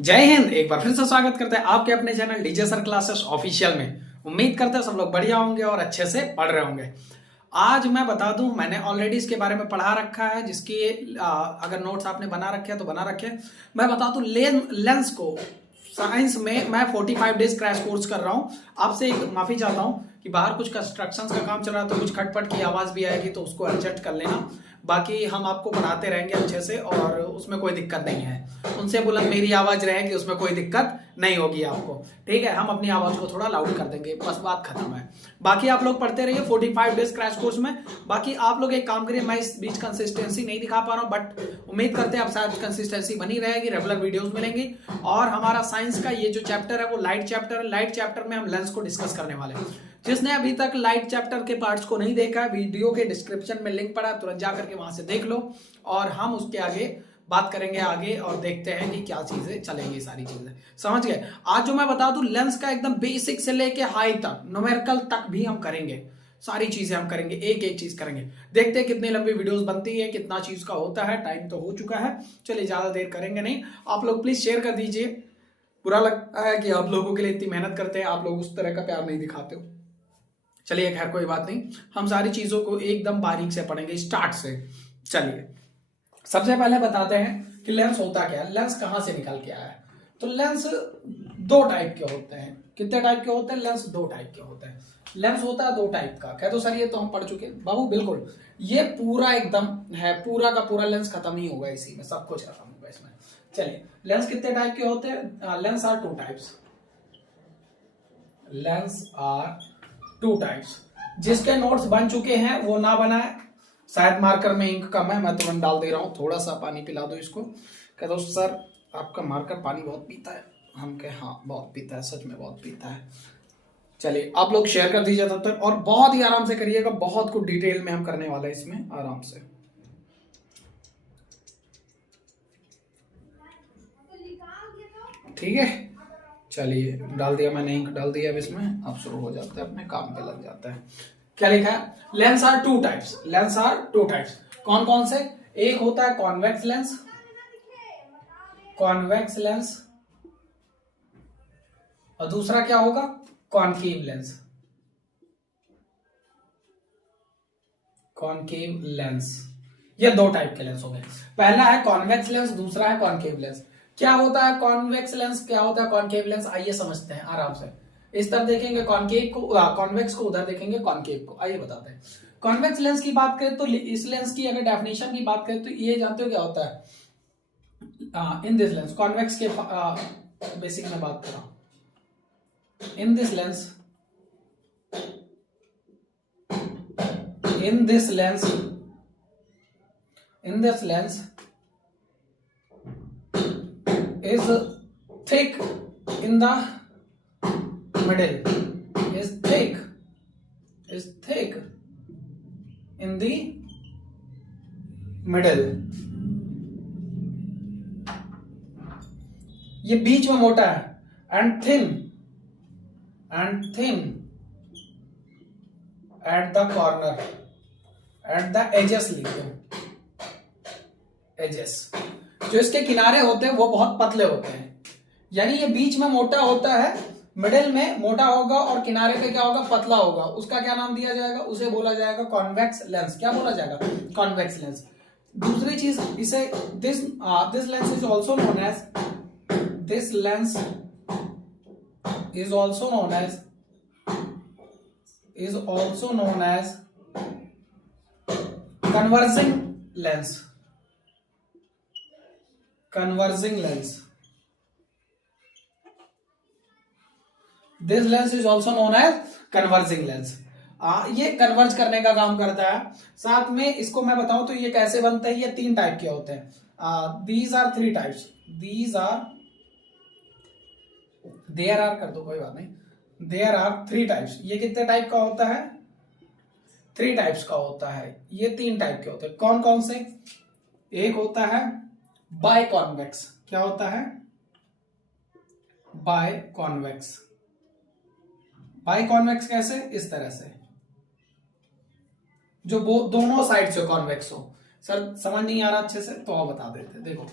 जय हिंद। एक बार फिर से स्वागत करते हैं आपके अपने channel DJ sir classes official में। उम्मीद करते हैं सब लोग बढ़िया होंगे और अच्छे से पढ़ रहे होंगे। आज मैं बता दूं, मैंने ऑलरेडी इसके बारे में पढ़ा रखा है, जिसकी अगर नोट्स आपने बना रखे हैं तो बना रखे हैं। मैं बता दूं लेंस को साइंस में मैं 45 डेज क्रैश कोर्स कर रहा हूं। आपसे एक माफी चाहता हूं कि बाहर कुछ कंस्ट्रक्शंस का काम चल रहा है तो कुछ खटपट की आवाज भी आएगी, तो उसको एडजस्ट कर लेना। बाकी हम आपको पढ़ाते रहेंगे अच्छे से और उसमें कोई दिक्कत नहीं है। उनसे बुलंद मेरी आवाज रहेगी, उसमें कोई दिक्कत नहीं होगी आपको। ठीक है, हम अपनी आवाज को थोड़ा लाउड कर देंगे, बस बात खत्म है। बाकी आप लोग पढ़ते रहिए 45 डेज क्रैश कोर्स में। बाकी आप लोग एक काम करिए, मैं इस बीच कंसिस्टेंसी नहीं दिखा पा रहा हूं, बट उम्मीद करते हैं आप शायद कंसिस्टेंसी बनी रहेगी, रेगुलर वीडियोस मिलेंगी। और हमारा साइंस का ये जो चैप्टर है वो लाइट चैप्टर है। लाइट चैप्टर में हम लेंस को डिस्कस करने वाले हैं। जिसने अभी तक लाइट चैप्टर के पार्ट्स को नहीं देखा, वीडियो के डिस्क्रिप्शन में लिंक पड़ा, तुरंत जाकर के वहां से देख लो और हम उसके आगे बात करेंगे आगे और देखते हैं कि क्या चीजें चलेंगी। सारी चीजें समझ गए। आज जो मैं बता दूं, लेंस का एकदम बेसिक से लेके हाई तक, न्यूमेरिकल तक भी हम करेंगे। सारी चीजें हम करेंगे, एक एक चीज करेंगे। देखते हैं कितनी लंबी वीडियोस बनती है, कितना चीज का होता है। टाइम तो हो चुका है, चलिए ज्यादा देर करेंगे नहीं। आप लोग प्लीज शेयर कर दीजिए। बुरा लगता है कि आप लोगों के लिए इतनी मेहनत करते हैं, आप लोग उस तरह का प्यार नहीं दिखाते हो। चलिए खैर कोई बात नहीं, हम सारी चीजों को एकदम बारीक से पढ़ेंगे स्टार्ट से। चलिए सबसे पहले बताते हैं कि लेंस होता क्या है, लेंस कहां से निकल के आया है। तो लेंस दो टाइप के होते हैं। कितने टाइप के होते हैं? लेंस दो टाइप के होते हैं। लेंस होता है दो टाइप का। कह दो सर ये तो हम पढ़ चुके हैं। बाबू बिल्कुल, ये पूरा एकदम है, पूरा का पूरा लेंस खत्म ही होगा इसी में, सब कुछ खत्म होगा इसमें। चलिए लेंस कितने टाइप के होते हैं? Lens are two types. Lens are two types. जिसके नोट्स बन चुके हैं वो ना बनाए। शायद मार्कर में इंक कम है, मैं तुरंत डाल दे रहा हूं। थोड़ा सा पानी पिला दो इसको। कह दो सर आपका मार्कर पानी बहुत पीता है। हम कहे हाँ बहुत पीता है, सच में बहुत पीता है। चलिए आप लोग शेयर कर दीजिए तब तक, और बहुत ही आराम से करिएगा। बहुत कुछ डिटेल में हम करने वाले हैं इसमें, आराम से। ठीक है, चलिए डाल दिया मैंने, इंक डाल दिया अब इसमें। अब शुरू हो जाता है, अपने काम पे लग जाता है। क्या लिखा है? Lens are two types. Lens are two types कौन कौन से? एक होता है कॉन्वेक्स लेंस, कॉन्वेक्स लेंस, और दूसरा क्या होगा? Concave lens, concave lens. ये दो टाइप के लेंस हो गए। पहला है कॉन्वेक्स लेंस, दूसरा है कॉनकेव लेंस। क्या होता है कॉन्वेक्स लेंस, क्या होता है कॉनकेव लेंस? आइए समझते हैं आराम से। इस तरफ देखेंगे कॉनकेव को, कॉन्वेक्स को, उधर देखेंगे कॉनकेव को। आइए बताते हैं। कॉन्वेक्स लेंस की बात करें तो इस लेंस की अगर डेफिनेशन की बात करें तो ये जानते हो क्या होता है? इन दिस लेंस, कॉन्वेक्स के बेसिक में बात कर रहा हूं। In this lens, in this lens, in this lens is thick in the middle, is thick, is thick in the middle। ये बीच में मोटा है। and thin, and thin at the corner, at the edges लिख दो। Edges, जो इसके किनारे होते हैं वो बहुत पतले होते हैं। यानी ये बीच में मोटा होता है, मिडिल में मोटा होगा और किनारे पे क्या होगा? पतला होगा। उसका क्या नाम दिया जाएगा? उसे बोला जाएगा कॉन्वेक्स लेंस। क्या बोला जाएगा? Convex lens. दूसरी चीज, इसे this lens is also known as, this lens is also known as, is also known as converging lens, converging lens। this lens is also known as converging lens। ये converge करने का काम करता है। साथ में इसको मैं बताऊं तो ये कैसे बनता है। ये तीन टाइप के होते हैं। these are three types, these are, there are कर दो कोई बात नहीं, there are three types। ये कितने टाइप का होता है? थ्री टाइप्स का होता है। ये तीन टाइप के होते हैं। कौन कौन से? एक होता है बाय कॉन्वेक्स। क्या होता है? By convex. बाय कॉन्वेक्स कैसे? इस तरह से, जो दोनों साइड से कॉन्वेक्स हो। सर समझ नहीं आ रहा अच्छे से तो आप बता देते। देखो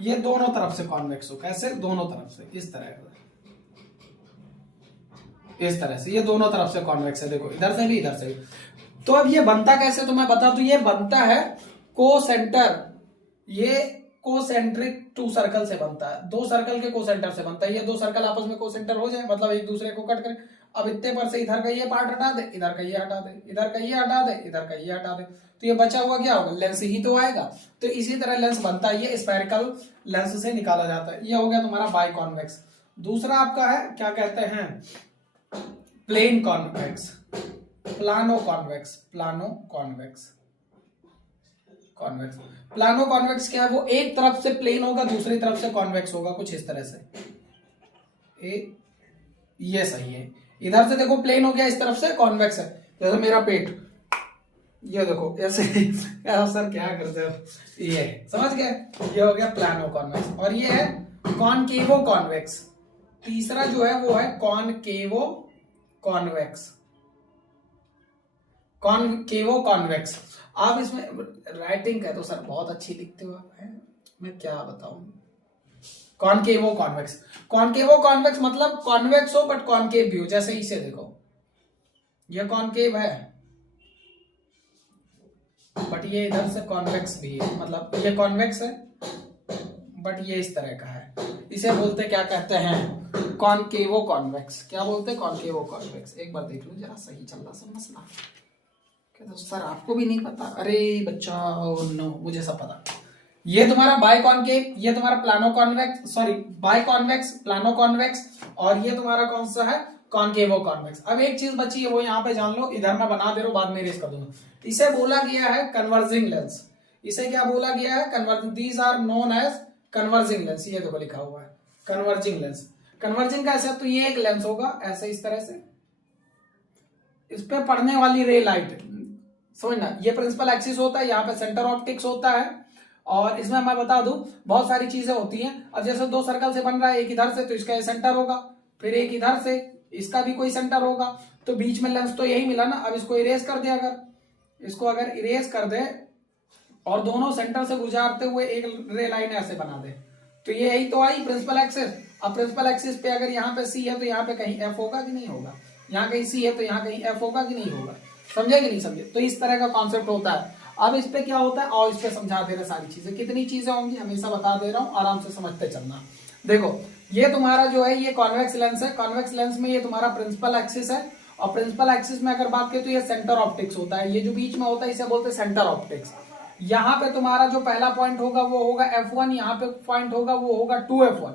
ये दोनों तरफ से कॉन्वेक्स हो, कैसे? दोनों तरफ से इस तरह से ये दोनों तरफ से कॉन्वेक्स है। देखो इधर से भी इधर से भी। तो अब ये बनता कैसे तो मैं बता दूं, ये बनता है कोसेंटर, ये कोसेंट्रिक टू सर्कल से बनता है, दो सर्कल के कोसेंटर से बनता है। ये दो सर्कल आपस में कोसेंटर हो जाए मतलब एक दूसरे को कट करें। अब इतने पर से इधर का ये पार्ट हटा दे, इधर का ये हटा दे, इधर का ये हटा दे, इधर का ये हटा दे, तो ये बचा हुआ क्या होगा? लेंस ही तो आएगा। तो इसी तरह लेंस बनता है, ये स्फेरिकल लेंस से निकाला जाता है। ये हो गया तुम्हारा बाई कॉन्वेक्स। दूसरा आपका है क्या कहते हैं? Plane convex, plano convex, plano convex, convex. Plano convex क्या है? वो एक तरफ से प्लेन होगा, दूसरी तरफ से कॉन्वेक्स होगा, कुछ इस तरह से। ये सही है। इधर से देखो प्लेन हो गया, इस तरफ से कॉन्वेक्स है, जैसे मेरा पेट, ये देखो ऐसे। सर क्या करते हो? ये समझ गए? ये हो गया प्लानो कॉन्वेक्स। और ये है कॉनकेवो कॉन्वेक्स। तीसरा जो है वो है कॉनकेवो कॉन्वेक्स, कॉनकेवो कॉन्वेक्स। आप इसमें राइटिंग है तो सर बहुत अच्छी लिखते हो आप, है मैं क्या बताऊं। कॉनकेवो कॉन्वेक्स, कॉनकेवो कॉन्वेक्स मतलब कॉन्वेक्स हो बट कॉनकेव भी हो। जैसे इसे देखो, ये कॉनकेव है बट ये इधर से कॉन्वेक्स भी है, मतलब ये कॉन्वेक्स है बट ये इस तरह का है। इसे बोलते क्या कहते हैं? कॉनकेवो कॉन्वेक्स। क्या बोलते हैं? कॉनकेवो कॉन्वेक्स। एक बार देख लो जरा, सही चल रहा सब मसला। क्या तो सर आपको भी नहीं पता? अरे बच्चा नो, मुझे सब पता। ये तुम्हारा बाय कॉनकेव, ये तुम्हारा plano convex, sorry biconvex, plano convex, और ये तुम्हारा कौन सा है? Concavo convex. अब एक चीज बची है वो यहाँ पे जान लो, इधर मैं बना दे रहा हूं, बाद में इरेज कर दूंगा। इसे बोला गया है कन्वर्जिंग लेंस। इसे क्या बोला गया है? Converging. These are known as converging lens. ये देखो लिखा हुआ है कन्वर्जिंग लेंस। कन्वर्जिंग का ऐसा, तो ये एक लेंस होगा ऐसे इस तरह से, इस पे पड़ने वाली रे लाइट समझना, ये प्रिंसिपल एक्सिस होता है, यहाँ पे सेंटर ऑप्टिक्स होता है। और इसमें मैं बता दूं बहुत सारी चीजें होती हैं। अब जैसे दो सर्कल से बन रहा है, एक इधर से तो इसका ये सेंटर होगा, फिर एक इधर से इसका भी कोई सेंटर होगा, तो बीच में लेंस तो यही मिला ना। अब इसको इरेज कर दे, अगर इसको अगर इरेज कर दे और दोनों सेंटर से गुजारते हुए एक रे लाइन ऐसे बना दे, तो ये यही तो आई प्रिंसिपल एक्सिस। अब प्रिंसिपल एक्सिस पे अगर यहाँ पे सी है तो यहाँ पे कहीं एफ होगा कि नहीं होगा, यहाँ कहीं सी है तो यहाँ कहीं एफ होगा कि नहीं होगा। समझे कि नहीं समझे? तो इस तरह का कॉन्सेप्ट होता है। अब इस पे क्या होता है और इस पे समझा दे रहे सारी चीजें, कितनी चीजें होंगी हमेशा बता दे रहा हूँ, आराम से समझते चलना। देखो ये तुम्हारा जो है ये कॉन्वेक्स लेंस है। कॉन्वेक्स लेंस में ये तुम्हारा प्रिंसिपल एक्सिस है, और प्रिंसिपल एक्सिस में अगर बात करें तो ये सेंटर ऑप्टिक्स होता है। ये जो बीच में होता है इसे बोलते हैं सेंटर ऑप्टिक्स। यहाँ पे तुम्हारा जो पहला पॉइंट होगा वो होगा F1, यहाँ पे पॉइंट होगा वो होगा 2F1।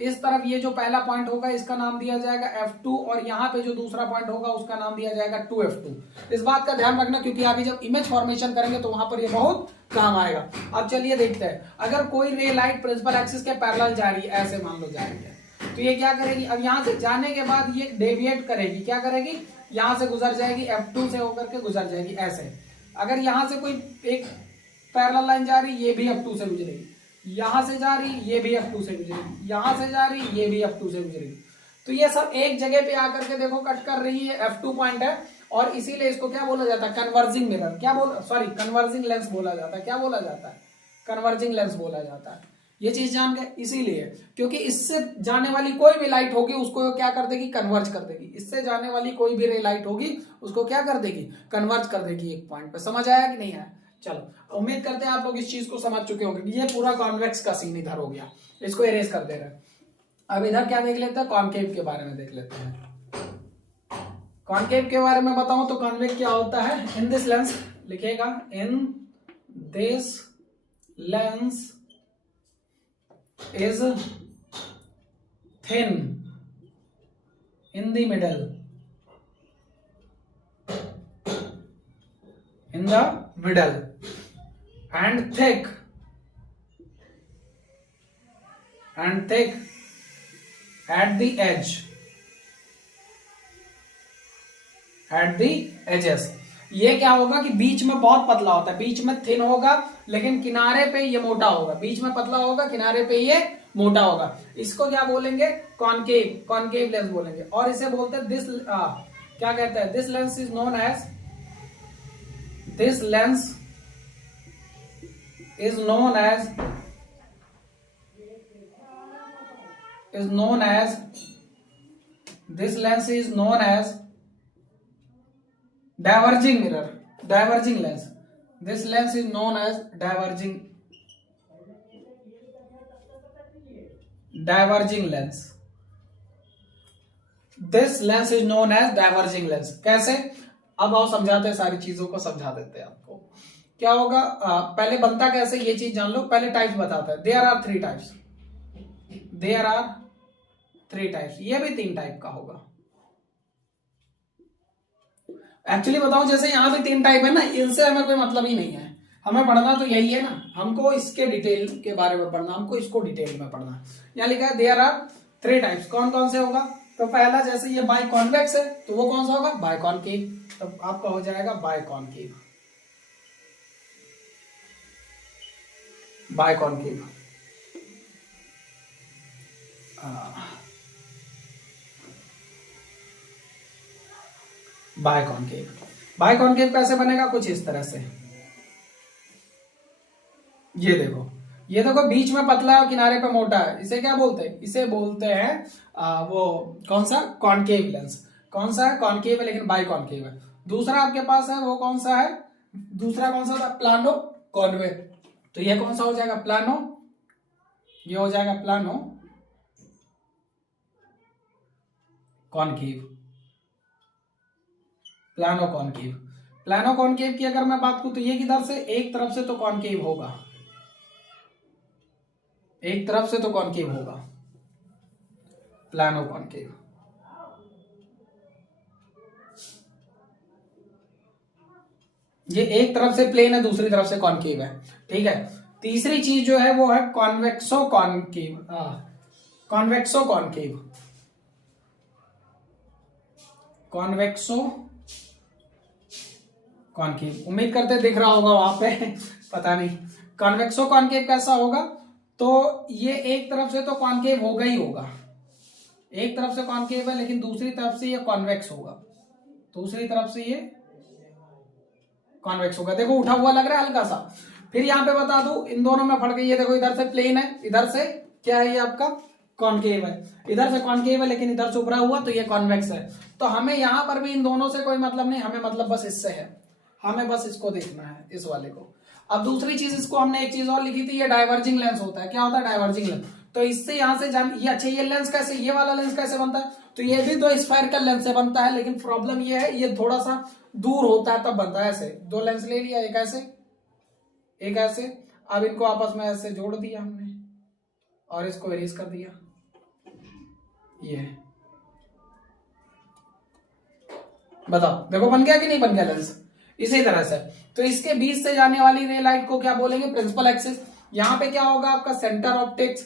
इस तरफ ये जो पहला पॉइंट होगा इसका नाम दिया जाएगा F2, और यहाँ पे जो दूसरा पॉइंट होगा उसका नाम दिया जाएगा 2F2। इस बात का ध्यान रखना क्योंकि अभी जब इमेज फॉर्मेशन करेंगे तो वहां पर ये बहुत काम आएगा। अब चलिए देखते हैं, अगर कोई रे लाइट प्रिंसिपल एक्सिस के पैरेलल जा रही है, ऐसे मान लो जा रही है, तो ये क्या करेगी? अब यहाँ से जाने के बाद ये डेविएट करेगी। क्या करेगी? यहाँ से गुजर जाएगी, F2 से होकर के गुजर जाएगी ऐसे। अगर यहाँ से कोई एक पैरेलल लाइन जा रही, ये भी F2 से गुजरेगी, यहां से जा रही ये भी F2 से गुजरेगी, यहां से जा रही ये भी F2 से गुजरेगी। तो ये सब एक जगह पे आकर के देखो कट कर रही है, F2 पॉइंट है, और इसीलिए इसको क्या बोला जाता है? Converging mirror. क्या बोला? सॉरी कन्वर्जिंग लेंस बोला जाता है। क्या बोला जाता है? कन्वर्जिंग लेंस बोला जाता है। ये चीज जान गए? इसीलिए क्योंकि इससे जाने वाली कोई भी लाइट होगी उसको क्या कर देगी? कन्वर्ज कर देगी। इससे जाने वाली कोई भी रे लाइट होगी उसको क्या कर देगी? कन्वर्ज कर देगी एक पॉइंट पे। समझ आया कि नहीं आया? चलो उम्मीद करते हैं आप लोग इस चीज को समझ चुके होंगे। ये पूरा कॉन्वेक्स का सीन इधर हो गया, इसको इरेज कर दे रहे हैं। अब इधर क्या देख लेते हैं? कॉनकेव के बारे में देख लेते हैं। कॉनकेव के बारे में बताऊं तो कॉन्वेक्स क्या होता है? इन दिस लेंस लिखेगा, in this lens is thin in the middle, in the middle and thick at the edge, at the edges। ये क्या होगा कि बीच में बहुत पतला होता है, बीच में थिन होगा लेकिन किनारे पे ये मोटा होगा, बीच में पतला होगा किनारे पे ये मोटा होगा। इसको क्या बोलेंगे? कॉनकेव, कॉनकेव लेंस बोलेंगे। और इसे बोलते हैं दिस, क्या कहते हैं? This lens is known as, this lens is known as this lens is known as diverging mirror, diverging lens. This lens is known as diverging lens. This lens is known as diverging lens. कैसे? अब आओ समझाते हैं, सारी चीजों को समझा देते हैं आपको। क्या होगा, पहले बनता कैसे ये चीज जान लो, पहले टाइप्स बताता है। There are 3 types, there are 3 types. ये भी 3 टाइप का होगा। एक्चुअली बताओ, जैसे यहां भी 3 टाइप है ना, इनसे हमें कोई मतलब ही नहीं है। हमें पढ़ना तो यही है ना, हमको इसके डिटेल के बारे में पढ़ना, हमको इसको डिटेल में पढ़ना। यहां लिखा है देयर आर 3 टाइप्स। कौन कौन से होगा? तो पहला, जैसे ये बाय कॉन्वेक्स है तो वो कौन सा होगा? Biconcave. तो आपका हो जाएगा biconcave, biconcave. Biconcave. Biconcave कैसे बनेगा? कुछ इस तरह से। ये देखो, ये देखो, बीच में पतला और किनारे पे मोटा है। इसे क्या बोलते हैं? इसे बोलते हैं वो कौन सा? Concave lens. कौन सा है? कॉनकेव है, लेकिन बाय कॉनकेव है। दूसरा आपके पास है, वो कौन सा है? दूसरा कौन सा था? Plano convex. तो ये कौन सा हो जाएगा? प्लानो। ये हो जाएगा plano concave, plano concave. Plano concave की अगर मैं बात करूं तो ये किधर से? एक तरफ से तो कॉनकेव होगा, एक तरफ से तो कॉनकेव होगा, प्लानो कॉनकेव। ये एक तरफ से प्लेन है, दूसरी तरफ से कॉनकेव है, ठीक है। तीसरी चीज जो है वो है कॉन्वेक्सो कॉनकेव, कॉन्वेक्सो कॉनकेव, कॉन्वेक्सो कॉनकेव। उम्मीद करते दिख रहा होगा वहां पे पता नहीं। कॉन्वेक्सो कॉनकेव कैसा होगा? तो ये एक तरफ से तो कॉनकेव होगा ही होगा, एक तरफ से कॉनकेव है, लेकिन दूसरी तरफ से ये कॉन्वेक्स होगा, दूसरी तरफ से ये कॉन्वेक्स होगा। देखो उठा हुआ लग रहा है हल्का सा। फिर यहाँ पे बता दूं, इन दोनों में फर्क है। ये देखो, इधर से प्लेन है, इधर से क्या है? ये आपका कॉनकेव है। इधर से कॉनकेव है, लेकिन इधर से उभरा हुआ, तो ये कॉन्वेक्स है। तो हमें यहाँ पर भी इन दोनों से कोई मतलब नहीं, हमें मतलब बस इससे है, हमें बस इसको देखना है, इस वाले को। अब दूसरी चीज, इसको हमने एक चीज और लिखी थी, ये डाइवर्जिंग लेंस होता है। क्या होता है? Diverging lens. तो इससे यहां से जान ये, अच्छा ये लेंस कैसे, ये वाला लेंस कैसे बनता है? तो ये भी तो स्फेरिकल लेंस से बनता है, लेकिन प्रॉब्लम ये है, ये थोड़ा सा दूर होता है तब बनता है। ऐसे 2 लेंस ले लिया, एक ऐसे, एक ऐसे। अब इनको आपस में ऐसे जोड़ दिया हमने और इसको इरेज कर दिया। ये बताओ, देखो बन गया कि नहीं बन गया लेंस? इसी तरह से। तो इसके बीच से जाने वाली रे लाइट को क्या बोलेंगे? Principal axis. यहाँ पे क्या होगा? आपका सेंटर ऑप्टिक्स।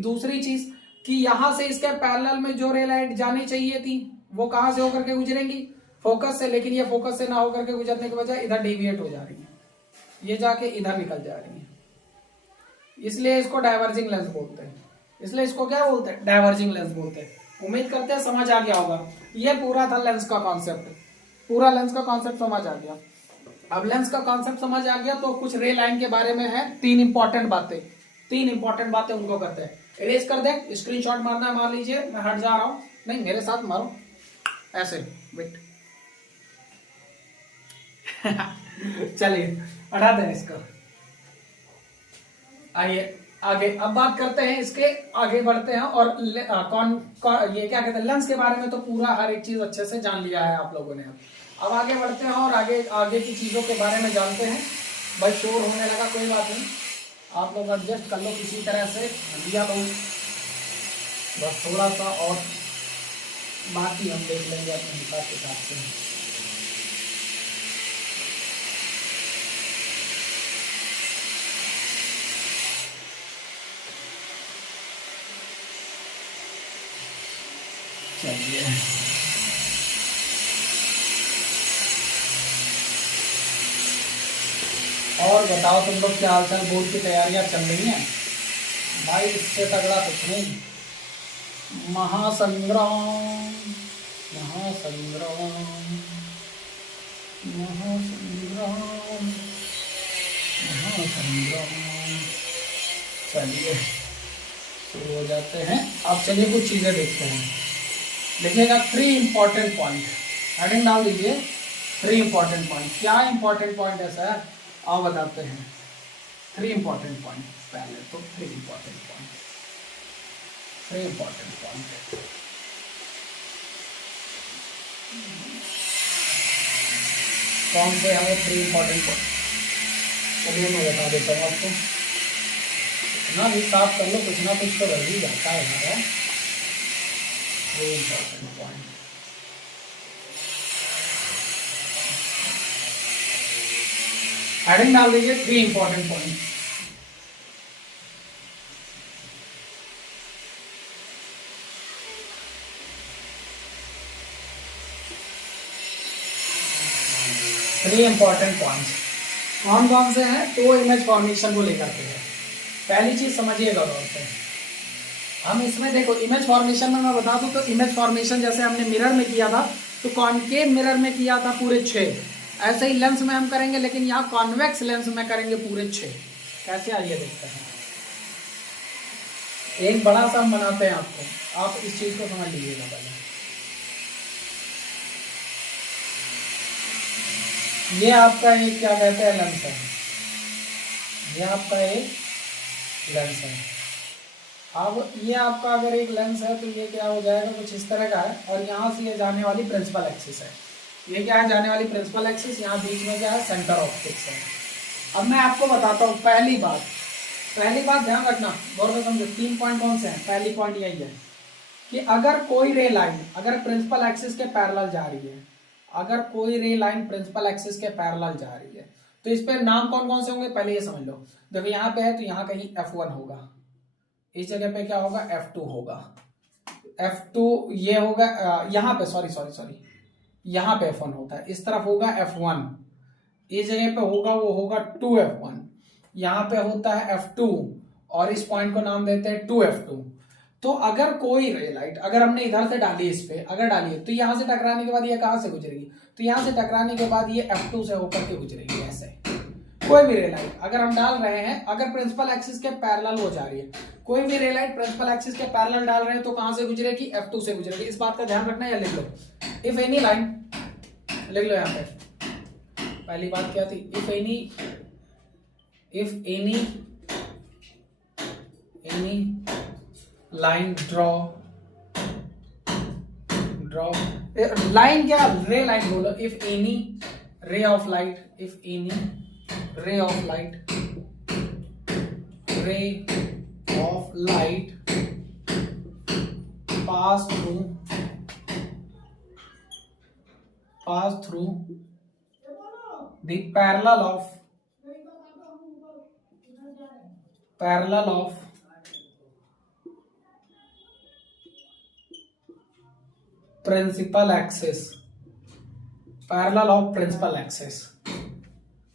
दूसरी चीज कि यहां से इसके पैरेलल में जो रे लाइट जानी चाहिए थी वो कहां से होकर के गुजरेंगी? फोकस से। लेकिन ये फोकस से ना होकर के गुजरने की वजह इधर डेविएट हो जा रही है, ये जाके इधर निकल जा रही है, इसलिए इसको डाइवर्जिंग लेंस बोलते हैं। इसलिए इसको क्या बोलते हैं? डाइवर्जिंग लेंस बोलते हैं। उम्मीद करते हैं समझ आ गया होगा। ये पूरा था लेंस का कॉन्सेप्ट, पूरा लेंस का कॉन्सेप्ट समझ आ गया। अब लेंस का कॉन्सेप्ट समझ आ गया तो कुछ रे लाइन के बारे में है, 3 इंपॉर्टेंट बातें, 3 इंपॉर्टेंट बातें उनको करते हैं। इरेज कर दे, स्क्रीनशॉट मारना है, मार लीजिए। मैं हट जा रहा हूं, नहीं मेरे साथ मारो ऐसे, वेट चलिए हटा दें इसको। आइए आगे अब बात करते हैं, इसके आगे बढ़ते हैं। और ये क्या कहते हैं, लेंस के बारे में तो पूरा हर एक चीज अच्छे से जान लिया है आप लोगों ने। अब आगे बढ़ते हैं और आगे की चीजों के बारे में जानते हैं। भाई शोर होने लगा, कोई बात नहीं, आप लोग एडजस्ट कर लो किसी तरह से, दिया बहुत बस थोड़ा सा, और बाकी हम देख लेंगे अपने हिसाब से। चलिए और बताओ तुम लोग क्या हाल चाल? बोर्ड की तैयारियां चल रही हैं भाई? इससे तगड़ा कुछ नहीं। महासंग्राम, महासंग्राम, महासंग्राम, महासंग्राम। चलिए शुरू हो जाते हैं। अब चलिए कुछ चीजें देखते हैं। लिखिएगा 3 इंपॉर्टेंट पॉइंट, हेडिंग डाल दीजिए 3 इंपॉर्टेंट पॉइंट। क्या इंपॉर्टेंट पॉइंट है सर, आप बताते हैं। 3 इंपॉर्टेंट पॉइंट, पहले तो 3 इंपॉर्टेंट पॉइंट, 3 इंपॉर्टेंट पॉइंट। कौन से हमें 3 इंपॉर्टेंट पॉइंट, चलिए मैं बता देता हूँ आपको। ना भी साफ कर लो, कुछ ना कुछ तो रह ही जाता है हमारा। 3 इंपॉर्टेंट पॉइंट, हेडिंग डाल दीजिए 3 important point. Three important points कौन कौन से हैं, तो इमेज फॉर्मेशन को लेकर के है। पहली चीज समझिएगा गौर से, हम इसमें देखो इमेज फॉर्मेशन में मैं बता दूं तो इमेज फॉर्मेशन जैसे हमने मिरर में किया था, तो कॉनकेव मिरर में किया था पूरे 6, ऐसे ही लेंस में हम करेंगे, लेकिन यहाँ कॉन्वेक्स लेंस में करेंगे पूरे 6। कैसे आइए देखते हैं। एक बड़ा सा हम बनाते हैं आपको, आप इस चीज को समझ लीजिएगा पहले। ये आपका एक क्या कहते हैं लेंस है, ये आपका एक लेंस है। अब ये आपका अगर एक लेंस है तो ये क्या हो जाएगा, कुछ इस तरह का है, और यहाँ से ये जाने वाली प्रिंसिपल एक्सिस है। ये क्या है, जाने वाली प्रिंसिपल एक्सिस, यहाँ बीच में क्या है, सेंटर ऑप्टिक्स है। अब मैं आपको बताता हूँ पहली बात ध्यान रखना, गौर से समझो। 3 पॉइंट कौन से हैं, पहली पॉइंट यही है कि अगर कोई रे लाइन अगर प्रिंसिपल एक्सिस के पैरेलल जा रही है, अगर कोई रे लाइन प्रिंसिपल एक्सिस के पैरेलल जा रही है, तो इस पे नाम कौन कौन से होंगे, पहले ये समझ लो। देखो यहाँ पे है तो यहाँ कहीं F1 होगा, इस जगह पे क्या होगा, F2 होगा। F2 ये होगा, यहाँ पे सॉरी यहाँ पे F1 होता है, इस तरफ होगा F1, इस जगह पे होगा वो होगा 2F1, यहाँ पे होता है F2, और इस पॉइंट को नाम देते हैं 2F2। तो अगर कोई रे लाइट अगर हमने इधर से डाली, इस पे अगर डाली तो यहाँ से टकराने के बाद ये कहाँ से गुजरेगी, तो यहाँ से टकराने के बाद ये F2 से होकर के गुजरेगी। ऐसे कोई भी रे लाइट अगर हम डाल रहे हैं, अगर प्रिंसिपल एक्सिस के पैरेलल हो जा रही है, कोई भी रे लाइट प्रिंसिपल एक्सिस के पैरेलल डाल रहे हैं, तो कहां से गुजरेगी, F2 से गुजरेगी। इस बात का ध्यान रखना, या लिख लो इफ एनी लाइन, लिख लो यहाँ पे। पहली बात क्या थी, if any line draw line, क्या रे लाइन बोलो, इफ एनी रे of light, if any ray of light pass through the parallel of principal axis,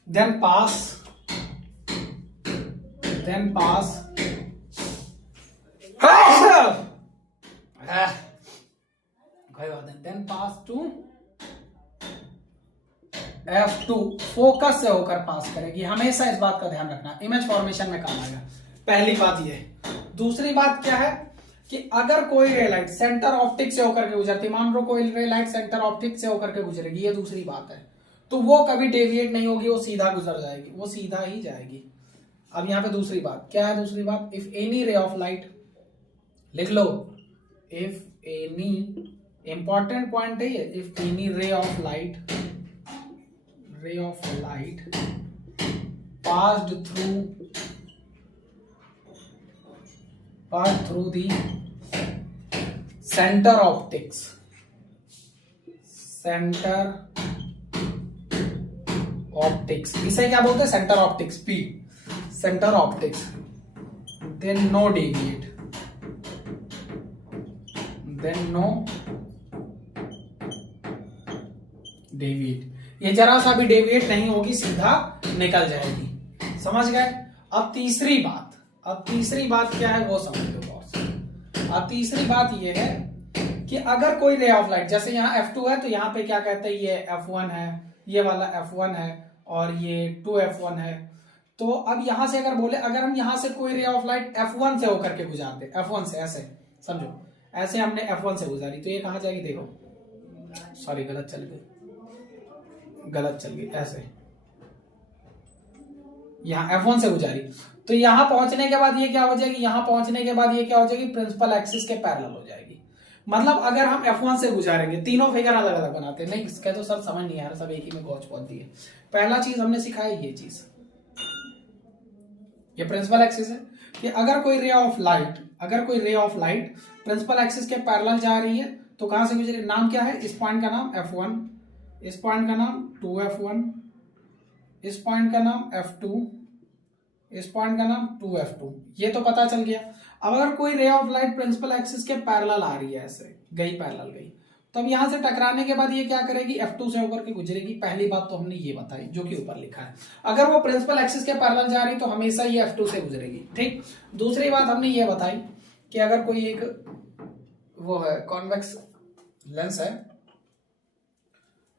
then pass to F2, focus से होकर पास करेगी। हमेशा इस बात का ध्यान रखना, इमेज फॉर्मेशन में काम आएगा। पहली बात ये। दूसरी बात क्या है कि अगर कोई रे लाइट सेंटर ऑप्टिक से होकर के गुजरती, मान लो कोई रे लाइट सेंटर ऑप्टिक से होकर के गुजरेगी, ये दूसरी बात है, तो वो कभी डेविएट नहीं होगी, वो सीधा गुजर जाएगी, वो सीधा ही जाएगी। अब यहाँ पे दूसरी बात क्या है, दूसरी बात, इफ एनी रे ऑफ लाइट, लिख लो इफ एनी, इंपॉर्टेंट पॉइंट है ये, इफ एनी रे of light passed through the center optics, इसे क्या बोलते हैं, centre optics, P, centre optics, then no deviate, ये जरा सा भी डेविएट नहीं होगी, सीधा निकल जाएगी। समझ गए। अब तीसरी बात क्या है वो समझ लो बॉस। अब तीसरी बात ये है कि अगर कोई रे ऑफ लाइट, जैसे यहाँ F2 है तो यहाँ पे क्या कहते हैं, ये F1 है, ये वाला F1 है और ये 2F1 है, तो अब यहां से अगर बोले, अगर हम यहां से कोई रे ऑफ लाइट F1 से होकर के गुजारते, F1 से ऐसे समझो, ऐसे हमने F1 से गुजारी, तो ये कहां जाएगी, देखो सॉरी गलत चल गई, ऐसे यहाँ F1 से गुजारी, तो यहां पहुंचने के बाद ये क्या हो जाएगी, यहां पहुंचने के बाद ये क्या हो जाएगी, प्रिंसिपल एक्सिस के पैरेलल हो जाएगी। मतलब अगर हम F1 से गुजारेंगे, तीनों फिगर अलग अलग बनाते हैं, नहीं इसका तो सब समझ नहीं आ रहा, सब एक ही में पहुंच दिए। पहला चीज हमने सिखाई ये चीज, ये प्रिंसिपल एक्सिस है कि अगर कोई ray of light principal axis के पैरेलल जा रही है तो कहां से गुजरे, नाम क्या है, इस पॉइंट का नाम F1, इस पॉइंट का नाम 2F1, इस पॉइंट का नाम F2, इस पॉइंट का नाम 2F2, ये तो पता चल गया। अब अगर कोई ray of light principal axis के पैरेलल आ रही है, ऐसे गई पैरेलल गई, तो अब यहां से टकराने के बाद ये क्या करेगी, F2 से होकर के गुजरेगी। पहली बात तो हमने ये बताई जो कि ऊपर लिखा है, अगर वो प्रिंसिपल एक्सिस के पैरेलल जा रही तो हमेशा ये F2 से गुजरेगी, ठीक। दूसरी बात हमने ये बताई कि अगर कोई एक वो है कॉन्वेक्स लेंस है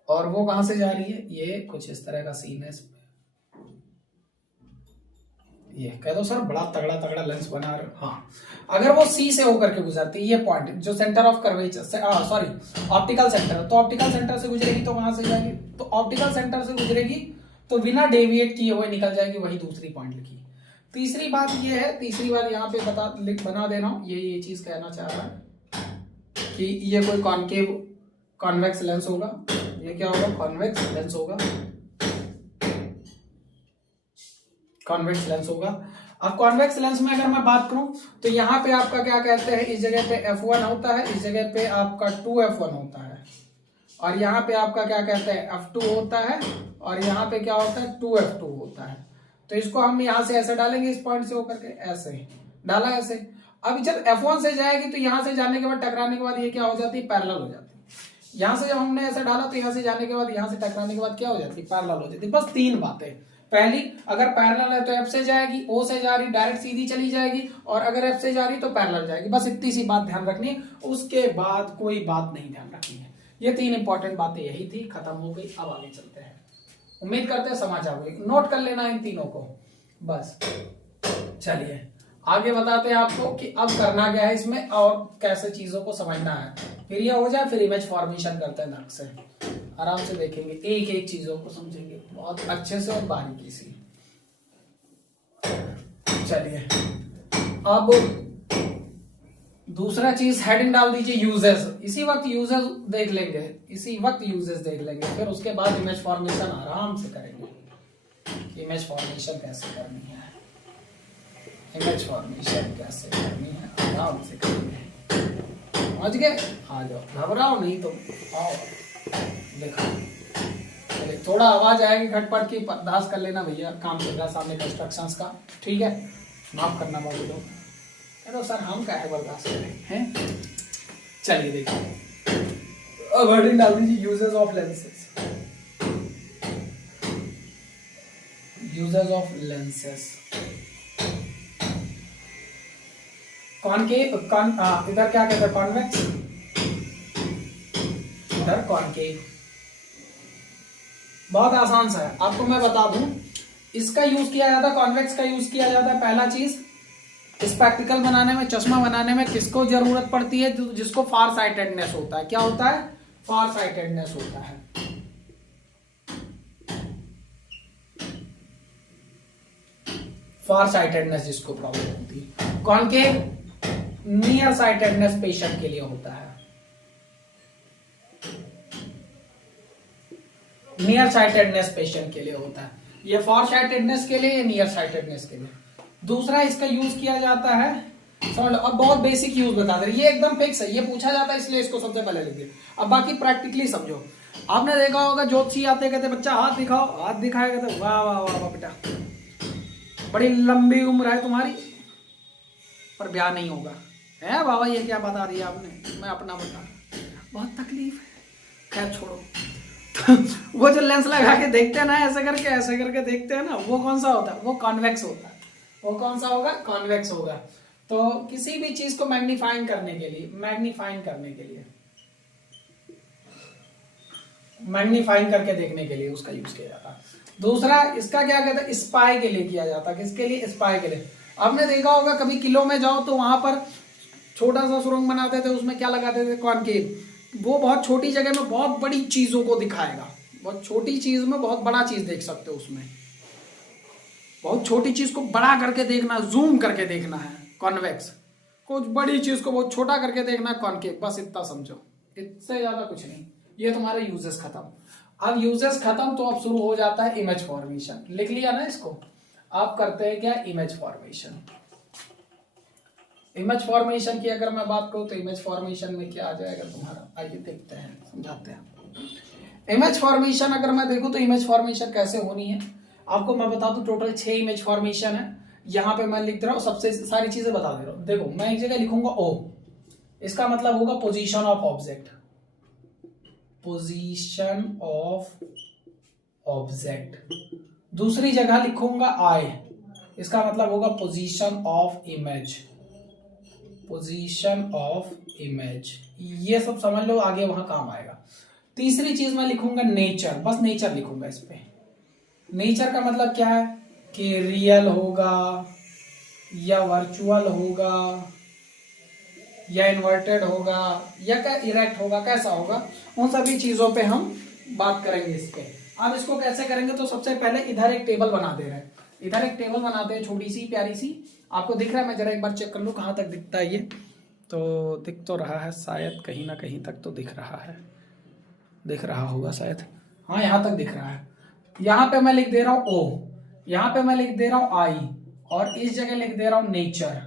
और वो कहां से जा रही है, ये कुछ इस तरह का सीन है, ये कह दो सर बड़ा तगड़ा लेंस बना रहे हो, हाँ। अगर वो सी से होकर के गुजरती है, ये पॉइंट जो सेंटर ऑफ कर्वेचर से, सॉरी ऑप्टिकल सेंटर, तो ऑप्टिकल सेंटर से गुजरेगी तो कहां से जाएगी, तो ऑप्टिकल सेंटर से गुजरेगी तो बिना डेविएट किए हुए निकल जाएगी, वही दूसरी पॉइंट लिखी। तीसरी बात ये है, तीसरी बात यहाँ पे बना दे रहा हूं, ये चीज कहना चाह रहा है कि ये कोई कॉन्वेक्स लेंस होगा, ये क्या होगा, कॉन्वेक्स लेंस होगा, कॉन्वेक्स लेंस होगा। अब कॉन्वेक्स लेंस में अगर मैं बात करूं तो यहाँ पे आपका क्या कहते हैं, इस जगह पे F1 होता है, इस जगह पे आपका 2F1 होता है, और यहाँ पे आपका क्या कहते हैं F2 होता है, और यहाँ पे क्या होता है 2F2 होता है। तो इसको हम यहाँ से ऐसे डालेंगे, इस पॉइंट से होकर के ऐसे डाला ऐसे। अब जब F1 से जाएगी तो यहाँ से जाने के बाद टकराने के बाद ये क्या हो जाती है, पैरेलल हो जाती है। यहाँ से जब हमने ऐसे डाला तो यहाँ से जाने के बाद, यहाँ से टकराने के बाद क्या हो जाती है, पैरेलल हो जाती है। बस तीन बातें, पहली अगर पैरेलल है तो F से जाएगी, O से जा रही डायरेक्ट सीधी चली जाएगी, और अगर F से जा रही तो पैरेलल जाएगी। बस इतनी सी बात ध्यान रखनी है, उसके बाद कोई बात नहीं ध्यान रखनी है। ये तीन इंपॉर्टेंट बातें यही थी, खत्म हो गई। अब आगे चलते हैं, उम्मीद करते हैं समझ आ गई, नोट कर लेना इन तीनों को बस। चलिए आगे बताते हैं आपको कि अब करना क्या है इसमें और कैसे चीजों को समझना है। फिर ये हो जाए, फिर इमेज फॉर्मेशन करते हैं नक से, आराम से देखेंगे, एक एक चीजों को समझेंगे बहुत अच्छे से और बारीकी से। चलिए अब दूसरा चीज हेडिंग डाल दीजिए, यूजेस। इसी वक्त यूजेस देख लेंगे, फिर उसके बाद इमेज फॉर्मेशन आराम से करेंगे। इमेज फॉर्मेशन कैसे करनी है, आराम से करेंगे। समझ गए, आ जाओ, घबराओ नहीं तो आओ, देखो थोड़ा आवाज आएगी खटपट की, बर्दाश्त कर लेना भैया, काम चल रहा है सामने कंस्ट्रक्शंस का, ठीक है, माफ करना बाबू लोग। तो सर हम क्या है बर्दाश्त करें हैं। चलिए देखिए, अब हेडिंग डाल दीजिए यूजेस ऑफ लेंसेस। इधर क्या कहते हैं, कॉन्वेक्स, इधर कॉनकेव। बहुत आसान सा है, आपको मैं बता दूं, इसका यूज किया जाता है, कॉन्वेक्स का यूज किया जाता है। पहला चीज, स्पेक्टिकल बनाने में, चश्मा बनाने में किसको जरूरत पड़ती है, जिसको फार साइटेडनेस होता है। क्या होता है, फार साइटेडनेस होता है। फार साइटेडनेस जिसको प्रॉब्लम होती है। कॉनकेव नियर साइटेडनेस पेशेंट के लिए होता है, नियर साइटेडनेस पेशेंट के लिए होता है। ये फार साइटेडनेस के लिए, नियर साइटेडनेस के लिए। दूसरा इसका यूज किया जाता है, समझ लो, अब बहुत बेसिक यूज बता दे, ये एकदम फिक्स है, ये पूछा जाता है इसलिए इसको सबसे पहले लिख दिया। अब बाकी प्रैक्टिकली समझो। आपने देखा होगा ज्योतिषी आते कहते बच्चा हाथ दिखाओ, हाथ दिखाया कहते वाह वाह वाह वाह बेटा बड़ी लंबी उम्र है तुम्हारी, पर ब्याह नहीं होगा। है बाबा ये क्या बता दिया आपने, मैं अपना बता, बहुत तकलीफ है, खैर छोड़ो। वो जो लेंस लगा के देखते हैं ना, ऐसे करके देखते हैं ना, वो कौन सा होता है, वो कॉन्वेक्स होता है। वो कौन सा होगा, कॉन्वेक्स होगा। तो किसी भी चीज को मैग्नीफाइंग करने के लिए मैग्नीफाइंग करके देखने के लिए उसका यूज किया जाता है। दूसरा इसका क्या कहते हैं, स्पाई के लिए किया जाता है। किसके लिए? स्पाई के लिए। आपने देखा होगा कभी किलो में जाओ तो वहां पर छोटा सा सुरंग बनाते थे, उसमें क्या लगाते थे? कॉनकेव। वो बहुत छोटी जगह में बहुत बड़ी चीजों को दिखाएगा। बहुत छोटी चीज में बहुत बड़ा चीज देख सकते हो उसमें। बहुत छोटी चीज को बड़ा करके देखना, जूम करके देखना है कॉन्वेक्स। कुछ बड़ी चीज को बहुत छोटा करके देखना है कॉनकेव। बस इतना समझो, इससे ज्यादा कुछ नहीं। ये तुम्हारे यूजेस खत्म। अब यूजेस खत्म तो अब शुरू हो जाता है इमेज फॉर्मेशन। लिख लिया ना इसको? आप करते हैं क्या? Image formation. इमेज फॉर्मेशन की अगर मैं बात करूं तो इमेज फॉर्मेशन में क्या आ जाएगा तुम्हारा, आइए देखते हैं, समझाते हैं। इमेज फॉर्मेशन अगर मैं देखूं तो इमेज फॉर्मेशन कैसे होनी है आपको मैं बता दूं। टोटल 6 इमेज फॉर्मेशन है। यहां पे मैं लिख दे रहा हूं, सबसे सारी चीजें बता दे रहा हूं। देखो मैं एक जगह लिखूंगा ओ, इसका मतलब होगा position of object. Position of object. दूसरी जगह लिखूंगा आई, इसका मतलब होगा position of image. Position of image, ये सब समझ लो, आगे वहां काम आएगा। तीसरी चीज मैं लिखूंगा नेचर, बस नेचर लिखूंगा इस पे। नेचर का मतलब क्या है कि रियल होगा या वर्चुअल होगा या इन्वर्टेड होगा या क्या इरेक्ट होगा, कैसा होगा, उन सभी चीजों पे हम बात करेंगे इसके। अब इसको कैसे करेंगे तो सबसे पहले इधर एक टेबल बना दे रहे हैं। इधर एक टेबल बनाते हैं, छोटी सी प्यारी सी। आपको दिख रहा है? मैं जरा एक बार चेक कर लूं कहां तक दिखता है। ये तो दिख तो रहा है शायद, कहीं ना कहीं तक तो दिख रहा है, दिख रहा होगा शायद। हाँ यहां तक दिख रहा है। यहां पे मैं लिख दे रहा हूं ओ, यहां पे मैं लिख दे रहा हूं आई, और इस जगह लिख दे रहा हूं नेचर।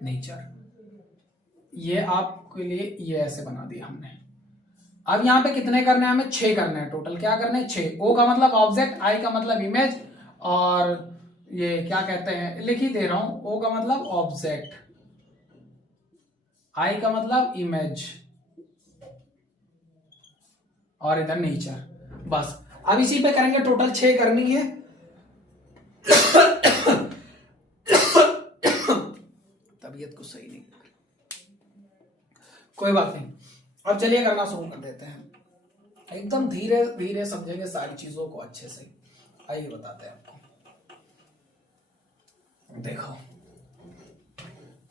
नेचर ये आपके लिए ये ऐसे बना दिया हमने। अब यहां पे कितने करने हैं हमें? 6 करने हैं टोटल। क्या करने हैं? 6। ओ का मतलब ऑब्जेक्ट, आई का मतलब इमेज, और ये क्या कहते हैं, लिख ही दे रहा हूं। ओ का मतलब ऑब्जेक्ट, आई का मतलब इमेज, और इधर नेचर। बस अब इसी पे करेंगे। टोटल 6 करनी है। तबीयत कुछ सही नहीं, कोई बात नहीं। अब चलिए करना शुरू कर देते हैं। एकदम धीरे धीरे समझेंगे सारी चीजों को अच्छे से। आइए बताते हैं आपको। देखो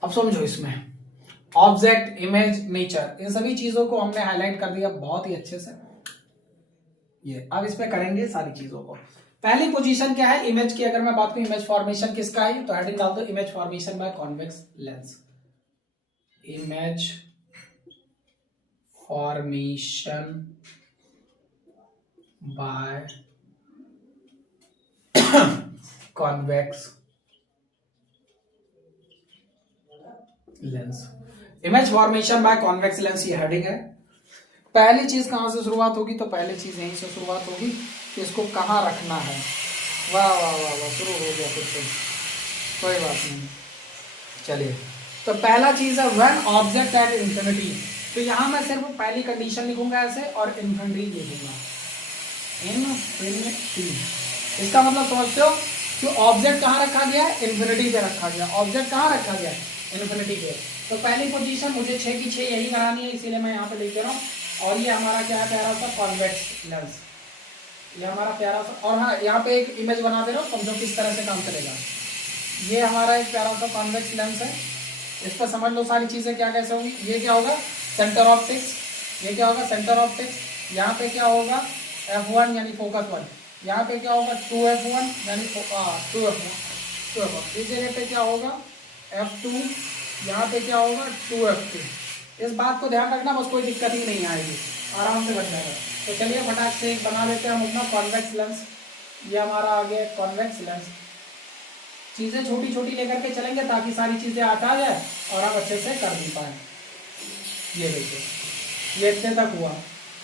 अब समझो, इसमें ऑब्जेक्ट, इमेज, नेचर, इन सभी चीजों को हमने हाईलाइट कर दिया बहुत ही अच्छे से। ये अब इस पे करेंगे सारी चीजों को। पहली पोजीशन क्या है? इमेज की अगर मैं बात करूं, इमेज फॉर्मेशन किसका है तो हेडिंग डाल दो image formation by convex lens. Image formation by convex lens. Image formation by convex lens, ये हेडिंग है। पहली चीज कहां से शुरुआत होगी तो पहली चीज यहीं से शुरुआत होगी कि इसको कहां रखना है। वाह वाह वाह वाह, शुरू हो गया फिर से, कोई बात नहीं। चलिए तो पहला चीज है व्हेन ऑब्जेक्ट एट इंफिनिटी। तो यहां मैं सिर्फ पहली कंडीशन लिखूंगा ऐसे और इंफिनिटी लिखूंगा, इनफिनिटी। इसका मतलब समझते हो कि ऑब्जेक्ट कहां रखा गया है? इंफिनिटी पे रखा गया। ऑब्जेक्ट कहां रखा गया है? इंफिनिटी पे। तो पहली पोजीशन मुझे 6 की 6 यही करानी है, इसीलिए मैं यहाँ पे लिख दे रहा हूँ। और ये हमारा क्या है? प्यारा सा कॉन्वेक्स लेंस। ये हमारा प्यारा सा, और हाँ यहाँ पे एक इमेज बना दे रहा हूँ, समझो किस तरह से काम करेगा। ये हमारा एक प्यारा सा कॉन्वेक्स लेंस है। इस पर समझ लो सारी चीजें क्या कैसे होंगी। ये क्या होगा? Centre optics. ये क्या होगा? Centre optics. यहाँ पे क्या होगा? F1 यानी फोकस 1। यहाँ पे क्या होगा? 2F1 यानी 2F1। इस जगह पे क्या होगा? F2। यहाँ पे क्या होगा? 2F2। इस बात को ध्यान रखना, बस कोई दिक्कत ही नहीं आएगी, आराम से बन जाएगा। तो चलिए फटाक से एक बना लेते हैं हम अपना कॉन्वेक्स लेंस। ये हमारा आ गया कॉन्वेक्स लेंस। चीजें छोटी छोटी लेकर के चलेंगे ताकि सारी चीजें हटा जाए और हम अच्छे से कर भी पाए। ये देखिए, ये इतने तक हुआ।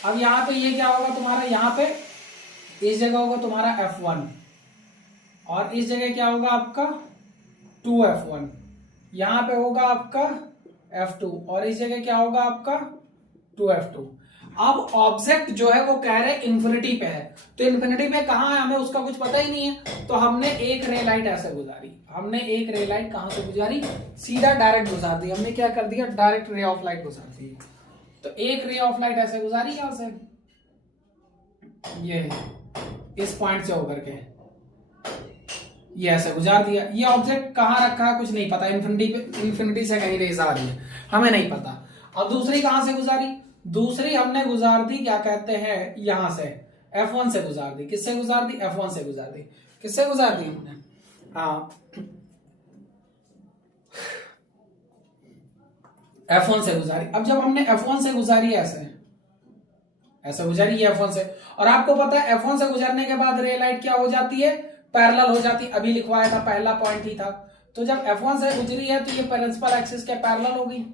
अब यहाँ पे ये क्या होगा तुम्हारा? यहाँ पे इस जगह होगा तुम्हारा F1 और इस जगह क्या होगा आपका? 2F1। यहाँ पे होगा आपका F2 और इस जगह क्या होगा आपका? 2F2। अब ऑब्जेक्ट जो है वो कह रहे इंफिनिटी पे है, तो इंफिनिटी पे कहाँ है हमें उसका कुछ पता ही नहीं है। तो हमने एक रे लाइट ऐसे गुजारी, हमने एक रे लाइट कहां से गुजारी? सीधा डायरेक्ट गुजार दी। हमने क्या कर दिया? डायरेक्ट रे ऑफ लाइट गुजार दी। तो एक रे ऑफ लाइट ऐसे गुजारी यहां से, ये इस पॉइंट से होकर के ये ऐसे गुजार दिया। ये ऑब्जेक्ट कहाँ रखा है कुछ नहीं पता, इन्फिनिटी से कहीं रेस आ रही है, हमें नहीं पता। अब दूसरी कहां से गुजारी, दूसरी हमने गुजार दी क्या कहते हैं यहां से, F1 से गुजार दी। किससे गुजार दी, F1 से गुजार दी। किससे गुजार दी हमने, हाँ F1 से गुजारी। अब जब हमने F1 से गुजारी ऐसे गुजारी है F1 से, और आपको पता है F1 से गुजरने के बाद रे लाइट क्या हो जाती है, पैरेलल हो जाती है। अभी लिखवाया था, पहला पॉइंट ही था। तो जब F1 से गुजरी है तो ये प्रिंसिपल एक्सिस के पैरेलल होगी,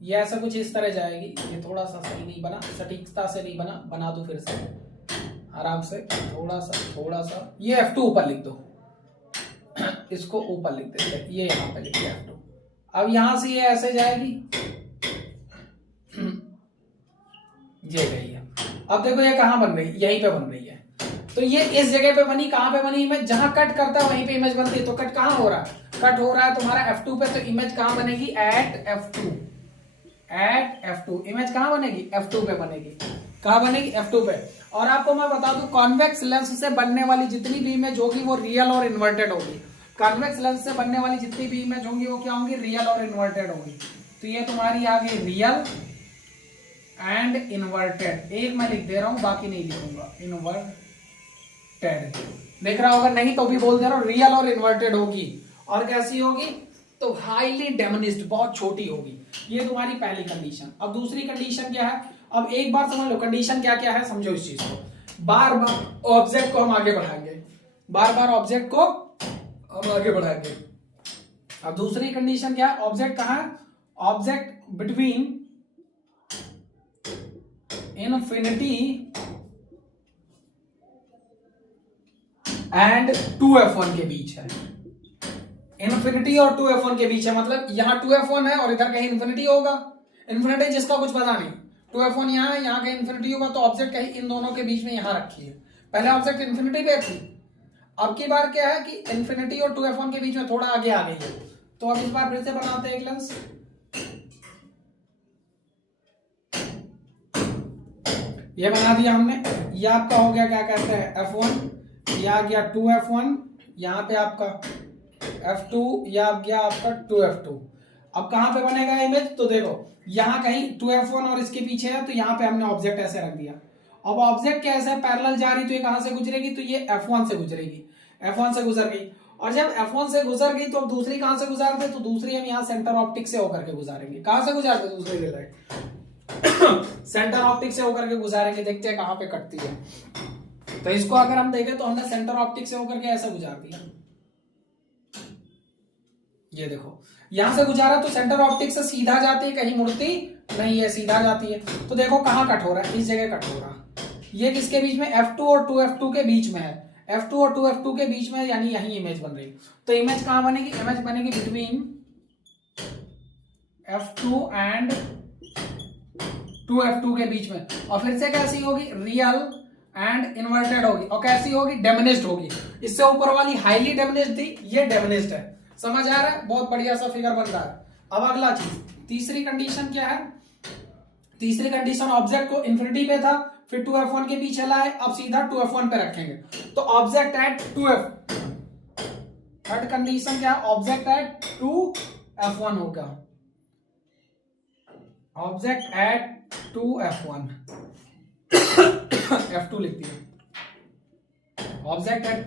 ये ऐसा कुछ इस तरह जाएगी। ये थोड़ा सा सही नहीं बना, सटीकता से नहीं बना, बना दो फिर से आराम से, थोड़ा सा ये F2 ऊपर लिख दो, इसको ऊपर लिख देते हैं, ये यहां पे लिख दिया F2। अब यहां से ये ऐसे जाएगी, ये गई है। अब देखो ये कहां बन रही है, यहीं पे बन रही है। तो ये इस जगह पे बनी, कहां पे बनी इमेज, जहां कट करता है वहीं पे इमेज बनती है। तो कट कहां हो रहा है, कट हो रहा है तुम्हारा F2 पे, तो इमेज कहां बनेगी, एट F2। इमेज कहां बनेगी, F2 पे बनेगी। कहां बनेगी, F2 पे। और आपको मैं बता दूं, कॉन्वेक्स लेंस से बनने वाली जितनी भी इमेज होगी वो रियल और इन्वर्टेड होगी। कॉन्वेक्स लेंस से बनने वाली जितनी भी इमेज होंगी वो क्या होंगी, रियल और इन्वर्टेड होगी। तो ये तुम्हारी आ गई रियल एंड इन्वर्टेड। एक मैं लिख दे रहा हूं, बाकी नहीं लिखूंगा, इन्वर्टेड। देख रहा होगा, नहीं तो भी बोल दे रहा हूं, रियल और इन्वर्टेड होगी। और कैसी होगी, तो हाईली डेमोनिज्ड, बहुत छोटी होगी। ये तुम्हारी पहली कंडीशन। अब दूसरी कंडीशन क्या है, अब एक बार समझ लो कंडीशन क्या क्या है, समझो इस चीज को। बार बार ऑब्जेक्ट को हम आगे बढ़ाएंगे, बार बार ऑब्जेक्ट को हम आगे बढ़ाएंगे। अब दूसरी कंडीशन क्या है, ऑब्जेक्ट कहां है, object between infinity and 2F1 के बीच है। इन्फिनिटी और 2F1 के बीच है, मतलब यहां 2F1 है और इधर कहीं इन्फिनिटी होगा। इन्फिनिटी जिसका कुछ पता नहीं, 2F1 यहां है, यहां कहीं इन्फिनिटी होगा। तो ऑब्जेक्ट कहीं इन दोनों के बीच में यहां रखी है। पहले ऑब्जेक्ट इन्फिनिटी पे थी, अब की बार क्या है कि इन्फिनिटी और 2F1 के बीच में थोड़ा आगे आ गई है। तो अब इस बार फिर से बनाते हैं एक लेंस। ये बना दिया हमने। ये आपका हो गया क्या कहते हैं F1, ये आ गया 2F1, यहाँ पे आपका F2, ये आ गया आपका 2F2। अब कहां पे बनेगा इमेज, तो देखो यहां कहीं 2F1 और इसके पीछे है, तो यहां पे हमने ऑब्जेक्ट ऐसे रख दिया। अब ऑब्जेक्ट कैसे है, पैरेलल जा रही, तो ये कहां से गुजरेगी, तो ये F1 से गुजरेगी, F1 से गुजर गई। और जब F1 से गुजर गई तो अब दूसरी कहां से गुजारते, तो दूसरी हम यहाँ सेंटर ऑप्टिक से होकर के गुजारेंगे। कहां से गुजारते दूसरी रे लाइट सेंटर ऑप्टिक से होकर के गुजारेंगे, देखते हैं कहां पे कटती है। तो इसको अगर हम देखें तो हमने सेंटर ऑप्टिक से होकर के ऐसा गुजार दिया, ये देखो यहां से गुजारा तो सेंटर ऑप्टिक से सीधा जाती है, कहीं मुड़ती नहीं है, सीधा जाती है। तो देखो कहां कट हो रहा है, इस जगह कट हो रहा है। ये किसके बीच में, F2 और 2F2 के बीच में है, F2 और 2F2 के बीच में, यानी यही इमेज बन रही। तो इमेज कहां बनेगी, इमेज बनेगी बिटवीन F2 एंड 2F2 के बीच में। और फिर से कैसी होगी, रियल एंड इन्वर्टेड होगी। और कैसी होगी, डेमोनिज्ड होगी। इससे ऊपर वाली हाईली डेमोनिज्ड थी, ये डेमोनिज्ड है। समझ आ रहा है, बहुत बढ़िया सा फिगर बन रहा है। अब अगला चीज, तीसरी कंडीशन क्या है, तीसरी कंडीशन ऑब्जेक्ट को इन्फिनिटी पे था, फिर 2F1 के पीछे लाए, अब सीधा 2F1 पे रखेंगे, तो object at 2F। Third condition क्या है, ऑब्जेक्ट एट 2F1 होगा, ऑब्जेक्ट एट 2F1 F2 लिख दिया, ऑब्जेक्ट एट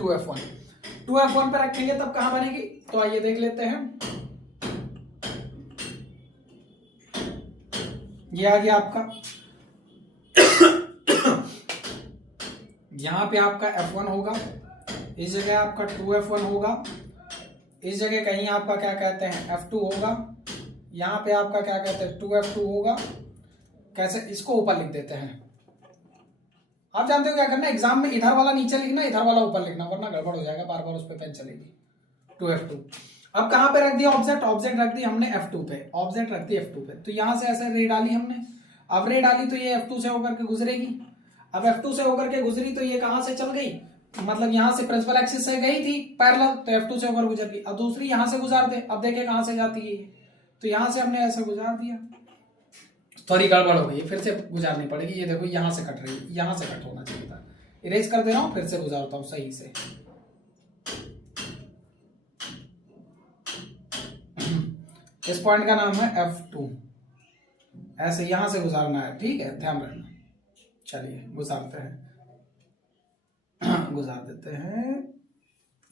2F1 पे रखेंगे तब कहां बनेगी, तो आइए देख लेते हैं। ये आ गया आपका यहां पे आपका F1 होगा, इस जगह आपका 2F1 होगा, इस जगह कहीं आपका क्या कहते हैं F2 होगा, यहां पे आपका क्या कहते हैं 2F2 होगा। कैसे, इसको ऊपर लिख देते हैं। आप जानते हो क्या करना, एग्जाम में इधर वाला नीचे लिखना, इधर वाला ऊपर लिखना, वरना गड़बड़ हो जाएगा, बार बार उस पर पेन चलेगी। 2F2 अब कहां पे रख दिया ऑब्जेक्ट, ऑब्जेक्ट रख दी हमने F2 पे, ऑब्जेक्ट रख दी F2 पे। तो यहां से ऐसे रे डाली हमने, अब रे डाली तो ये F2 से होकर के गुजरेगी। अब F2 से होकर के गुजरी तो ये कहां से चल गई, मतलब यहां से प्रिंसिपल एक्सिस से गई थी पैरेलल, तो F2 से होकर गुजर गई। अब दूसरी यहां से गुजारते, अब देखिए कहां से जाती है, तो यहां से हमने ऐसे गुजार दिया, थोड़ी गड़बड़ हो गई, फिर से गुजारनी पड़ेगी। ये देखो यहाँ से कट रही है, यहाँ से कट होना चाहिए था। इरेज कर दे रहा हूँ, फिर से गुजारता हूँ सही से। इस पॉइंट का नाम है F2। ऐसे यहां से गुजारना है, ठीक है, ध्यान रखना। चलिए गुजारते हैं, गुजार देते हैं।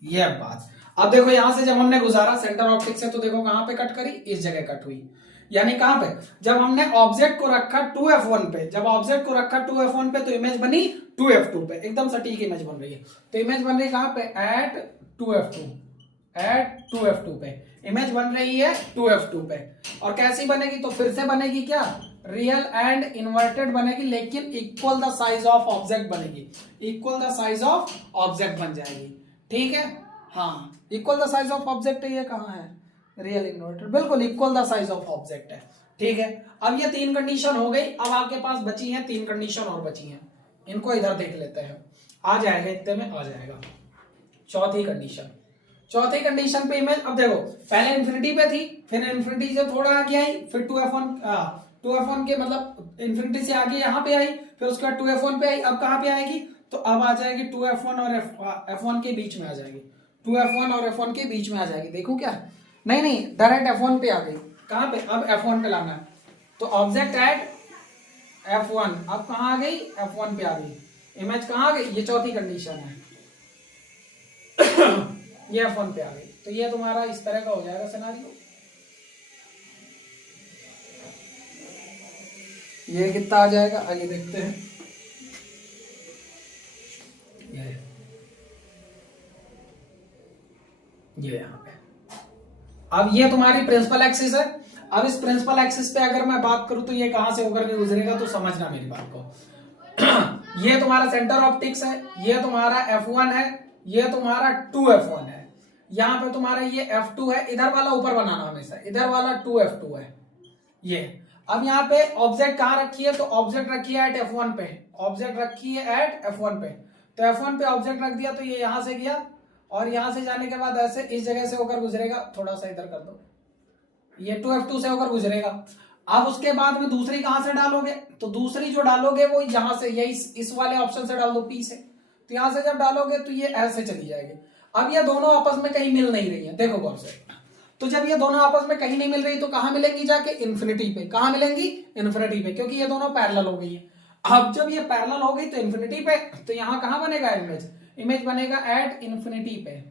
ये बात, अब देखो यहां से जब हमने गुजारा सेंटर ऑप्टिक से, तो देखो कहां पे कट करी, इस जगह कट हुई। यानी कहां पे, जब हमने ऑब्जेक्ट को रखा 2F1 पे, जब ऑब्जेक्ट को रखा 2F1 पे, तो इमेज बनी 2F2 पे, एकदम सटीक इमेज बन रही है। तो इमेज बन रही है कहां पे, एट 2F2, एट 2F2 पे इमेज बन रही है 2F2 पे। और कैसी बनेगी, तो फिर से बनेगी क्या, रियल एंड इन्वर्टेड बनेगी, लेकिन equal the size of object बनेगी, equal the size of object बन जाएगी, ठीक है। हाँ, equal the size of object है, ये कहाँ है, रियल इन्वर्टेड, बिल्कुल equal the size of object है, ठीक है। अब ये 3 कंडीशन हो गई। अब आपके पास बची हैं 3 कंडीशन और बची हैं, इनको इधर देख लेते हैं। आ जाएगा, इतने में आ जाएगा। चौथी कंडीशन, चौथी कंडीशन पे इमेज, अब देखो पहले इंफिनिटी पे थी, फिर इंफिनिटी से थोड़ा आगे आई, फिर 2F1 के मतलब इंफिनिटी से आगे यहाँ पे आई, फिर उसके बाद 2F1 पे आई। अब कहाँ पे आएगी, तो अब आ जाएगी 2F1 और F1 के बीच में आ जाएगी, 2F1 और F1 के बीच में आ जाएगी। देखो क्या, नहीं डायरेक्ट F1 पे आ गई। कहाँ पे, अब F1 पे लाना है, तो ऑब्जेक्ट एट F1, अब कहाँ आ गई, F1 पे आ गई। इमेज कहाँ आ गई, ये चौथी कंडीशन है। ये F1 पे आ गई, तो ये तुम्हारा इस तरह का हो जाएगा सिनेरियो। ये कितना आ जाएगा, आइए देखते हैं। ये यहाँ पे, अब ये तुम्हारी प्रिंसिपल एक्सिस है। अब इस प्रिंसिपल एक्सिस पे अगर मैं बात करूं, तो ये कहां से होकर के गुजरेगा, तो समझना मेरी बात को। ये तुम्हारा सेंटर ऑप्टिक्स है, ये तुम्हारा F1 है, ये तुम्हारा 2F1 है, यहां पे तुम्हारा ये F2 है। इधर वाला ऊपर बनाना हमेशा, इधर वाला 2F2 है ये। अब यहाँ पे ऑब्जेक्ट कहां रखी है, तो ऑब्जेक्ट रखी है एट F1 पे, ऑब्जेक्ट रखी है एट F1 पे। तो F1 पे ऑब्जेक्ट रख दिया, तो ये यहां से गया, और यहां से जाने के बाद ऐसे इस जगह से होकर गुजरेगा। थोड़ा सा इधर कर दो, ये 2F2 से होकर गुजरेगा। अब उसके बाद में दूसरी कहां से डालोगे, तो दूसरी जो डालोगे वो यहां से, यही इस वाले ऑप्शन से डाल दो, P से। तो यहां से जब डालोगे तो ये ऐसे चली जाएगी। अब ये दोनों आपस में कहीं मिल नहीं रही है, देखो गौर से। तो जब ये दोनों आपस में कहीं नहीं मिल रही, तो कहां मिलेंगी जाके, इन्फिनिटी पे। कहां मिलेंगी, इन्फिनिटी पे, क्योंकि ये दोनों पैरेलल हो गई है। अब जब ये पैरेलल हो गई तो इन्फिनिटी पे, तो यहां कहां बनेगा इमेज, इमेज बनेगा एट इन्फिनिटी पे।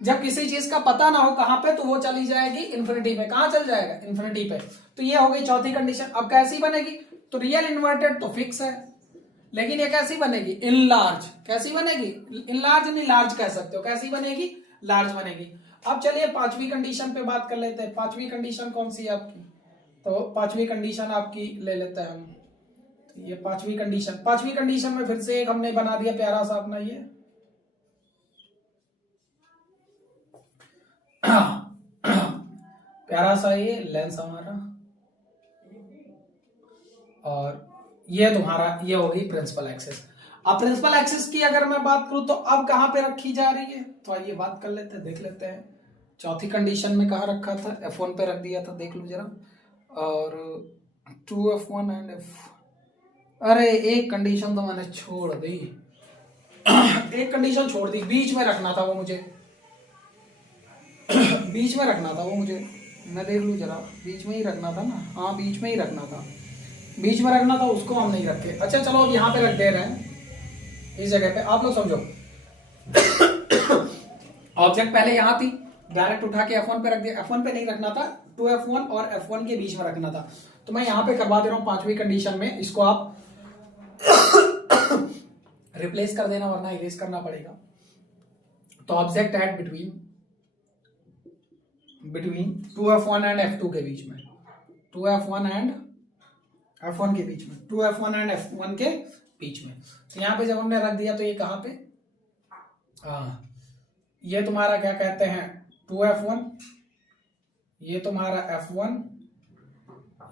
जब किसी चीज का पता ना हो कहां पे, तो वो चली जाएगी इन्फिनिटी पे। कहां चल जाएगा, इन्फिनिटी पे। तो ये हो गई चौथी कंडीशन। अब कैसी बनेगी, तो रियल इन्वर्टेड तो फिक्स है, लेकिन ये कैसी बनेगी, इन लार्ज। कैसी बनेगी, इन लार्ज नहीं, लार्ज कह सकते हो, कैसी बनेगी, लार्ज बनेगी। अब चलिए पांचवी कंडीशन पे बात कर लेते हैं। पांचवी कंडीशन कौन सी है आपकी, तो पांचवी कंडीशन आपकी ले लेते हैं हम। तो ये पांचवी कंडीशन में फिर से एक हमने बना दिया प्यारा सा अपना ये प्यारा सा ये लेंस हमारा, और ये तुम्हारा ये होगी प्रिंसिपल एक्सिस। अब प्रिंसिपल एक्सिस की अगर मैं बात करूं, तो अब कहां पे रखी जा रही है, तो आइए बात कर लेते हैं, देख लेते हैं। चौथी कंडीशन में कहां रखा था, F1 पे रख दिया था, देख लो जरा। और 2F1 एंड अरे एक कंडीशन तो मैंने छोड़ दी, एक कंडीशन छोड़ दी, बीच में रखना था वो मुझे, बीच में रखना था वो मुझे, मैं देख लूं जरा, बीच में ही रखना था ना, हाँ बीच में ही रखना था, बीच में रखना था, उसको हम नहीं रखे। अच्छा चलो अब यहाँ पे रख दे रहे हैं, इस जगह पे। आप लोग समझो, ऑब्जेक्ट पहले यहाँ थी, डायरेक्ट उठा के F1 पे रख दिया। F1 पे नहीं रखना था, 2F1 और F1 के बीच में रखना था। तो मैं यहाँ पे करवा दे रहा हूँ पांचवी कंडीशन में, इसको आप रिप्लेस कर देना, वरना इरेज करना पड़ेगा। तो object at between 2F1 and F2 के बीच में, 2F1 एंड F1 के बीच में, 2F1 एंड F1 के बीच में। तो यहाँ पे जब हमने रख दिया, तो ये कहां पे, ये तुम्हारा क्या कहते हैं 2F1, ये तुम्हारा F1,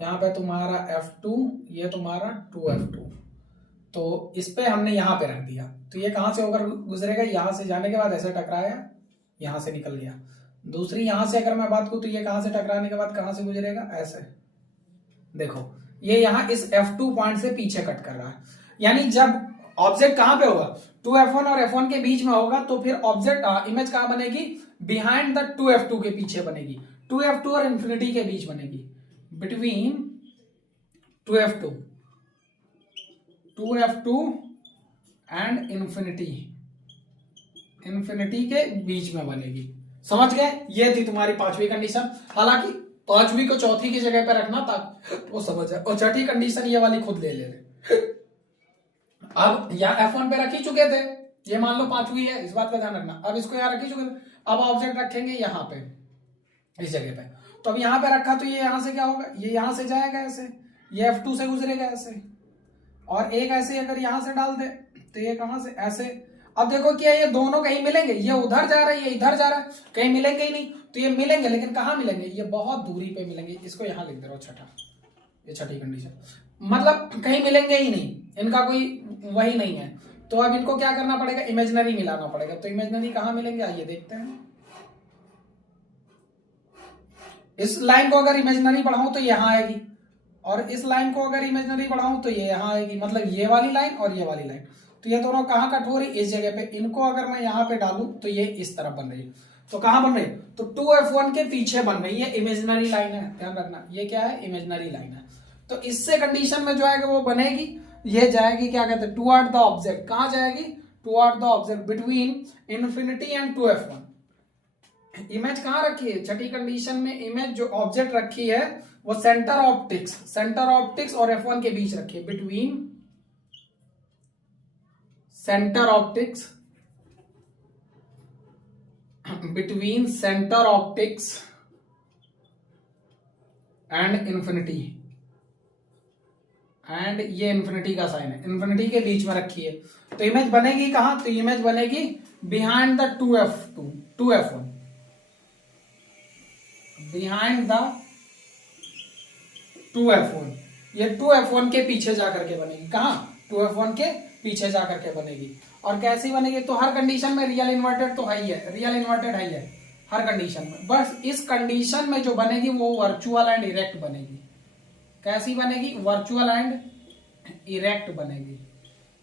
यहाँ पे तुम्हारा F2, ये तुम्हारा 2F2। तो इस पे हमने यहाँ पे रख दिया, तो ये कहां से होकर गुजरेगा, यहां से जाने के बाद ऐसे टकराया, यहां से निकल गया। दूसरी यहां से अगर मैं बात करूं, तो ये कहां से टकराने के बाद कहां से गुजरेगा, ऐसे देखो ये यहाँ इस F2 पॉइंट से पीछे कट कर रहा है, यानी जब ऑब्जेक्ट कहां पे होगा 2F1 और F1 के बीच में होगा तो फिर ऑब्जेक्ट इमेज कहां बनेगी, बिहाइंड द 2F2 के पीछे बनेगी, 2F2 और इंफिनिटी के बीच बनेगी, बिटवीन 2F2 एंड इंफिनिटी के बीच में बनेगी। समझ गए? ये थी तुम्हारी पांचवी कंडीशन। हालांकि पांचवी को चौथी की जगह पे रखना था वो समझ जाए, और छठी कंडीशन ये वाली खुद ले रहे। अब यहाँ F1 पे रख ही चुके थे, ये मान लो पांचवी है, इस बात का ध्यान रखना। अब इसको यहाँ रख ही चुके थे, अब ऑब्जेक्ट रखेंगे यहाँ पे इस जगह पे, तो अब यहाँ पे रखा तो ये यहाँ से क्या होगा, ये यहाँ से जाएगा ऐसे, ये F2 से गुजरेगा ऐसे, और एक ऐसे अगर यहाँ से डाल दे तो ये कहां से ऐसे। अब देखो क्या ये दोनों कहीं मिलेंगे, ये उधर जा रहा है ये इधर जा रहा है, कहीं मिलेंगे ही नहीं, तो ये मिलेंगे लेकिन कहां मिलेंगे, ये बहुत दूरी पे मिलेंगे। इसको यहां लिख दे रहा हूं छठा, ये छठी कंडीशन, मतलब कहीं मिलेंगे ही नहीं, इनका कोई वही नहीं है। तो अब इनको क्या करना पड़ेगा, इमेजिनरी मिलाना पड़ेगा। तो इमेजिनरी कहां मिलेंगे आइए देखते हैं। इस लाइन को अगर इमेजिनरी बढ़ाऊं तो यहां आएगी, और इस लाइन को अगर इमेजिनरी बढ़ाऊं तो ये यहां आएगी, मतलब ये वाली लाइन और ये वाली लाइन। तो ये दोनों कहां कट हो रही, इस जगह पे। इनको अगर मैं यहां पे डालूं तो ये इस तरफ बन रही है, तो कहां बन रही है, तो 2F1 के पीछे बन रही है, इमेजिनरी लाइन है, ध्यान रखना ये क्या है, इमेजिनरी लाइन है। तो इससे कंडीशन में जो है वो बनेगी, ये जाएगी क्या कहते हैं, टुवर्ड द ऑब्जेक्ट। कहां जाएगी, toward the object between infinity and 2F1। Image कहां रखी है, छठी कंडीशन में इमेज जो ऑब्जेक्ट रखी है वो सेंटर ऑप्टिक्स और F1 के बीच रखी है, between centre optics and infinity, and ये इंफिनिटी का साइन है, इंफिनिटी के बीच में रखी है। तो इमेज बनेगी कहां, तो इमेज बनेगी behind the 2F1, behind the 2F1। ये 2F1 के पीछे जाकर के बनेगी, कहां, 2F1 के पीछे जाकर के बनेगी। और कैसी बनेगी, तो हर कंडीशन में रियल इन्वर्टेड तो है ही है, रियल इन्वर्टेड है ही है हर कंडीशन में, बस इस कंडीशन में जो बनेगी वो वर्चुअल एंड इरेक्ट बनेगी। कैसी बनेगी, वर्चुअल एंड इरेक्ट बनेगी।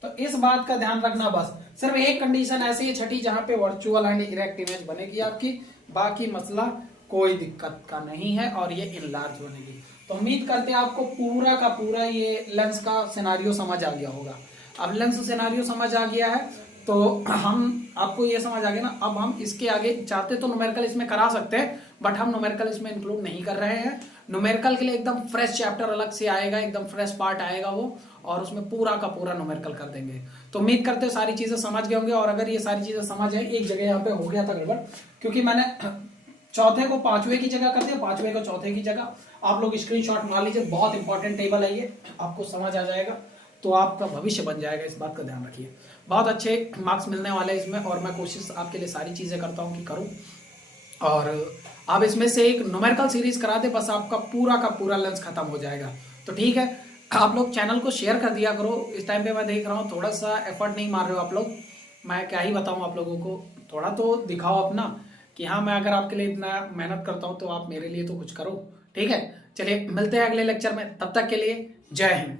तो इस बात का ध्यान रखना, बस सिर्फ एक कंडीशन ऐसी है छठी जहां पे वर्चुअल एंड इरेक्ट इमेज बनेगी आपकी, बाकी मसला कोई दिक्कत का नहीं है, और ये इनलार्ज बनेगी। तो उम्मीद करते हैं आपको पूरा का पूरा ये लेंस का सिनारियो समझ आ गया होगा। अब लेंस सिनारियो समझ आ गया है तो हम आपको ये समझ आ गया ना, अब हम इसके आगे चाहते तो न्यूमेरिकल इसमें करा सकते हैं, बट हम न्यूमेरिकल इसमें इंक्लूड नहीं कर रहे हैं। न्यूमेरिकल के लिए एकदम फ्रेश चैप्टर अलग से आएगा, एकदम फ्रेश पार्ट आएगा वो, और उसमें पूरा का पूरा न्यूमेरिकल कर देंगे। तो उम्मीद करते हैं सारी चीजें समझ गए होंगे। और अगर ये सारी चीजें समझ आए, एक जगह यहाँ पे हो गया था गड़बड़, क्योंकि मैंने चौथे को पांचवे की जगह कर दिया, पांचवे को चौथे की जगह। आप लोग स्क्रीनशॉट मार लीजिए, बहुत इंपॉर्टेंट टेबल है ये, आपको समझ आ जाएगा तो आपका भविष्य बन जाएगा, इस बात का ध्यान रखिए। बहुत अच्छे मार्क्स मिलने वाले हैं इसमें, और मैं कोशिश आपके लिए सारी चीजें करता हूँ कि करूँ। और आप इसमें से एक न्यूमेरिकल सीरीज करा दे, बस आपका पूरा का पूरा लेंस खत्म हो जाएगा। तो ठीक है, आप लोग चैनल को शेयर कर दिया करो। इस टाइम पे मैं देख रहा हूँ थोड़ा सा एफर्ट नहीं मार रहे हो आप लोग, मैं क्या ही बताऊँ आप लोगों को, थोड़ा तो दिखाओ अपना कि हाँ मैं अगर आपके लिए इतना मेहनत करता हूँ तो आप मेरे लिए तो कुछ करो। ठीक है, चलिए मिलते हैं अगले लेक्चर में, तब तक के लिए जय हिंद।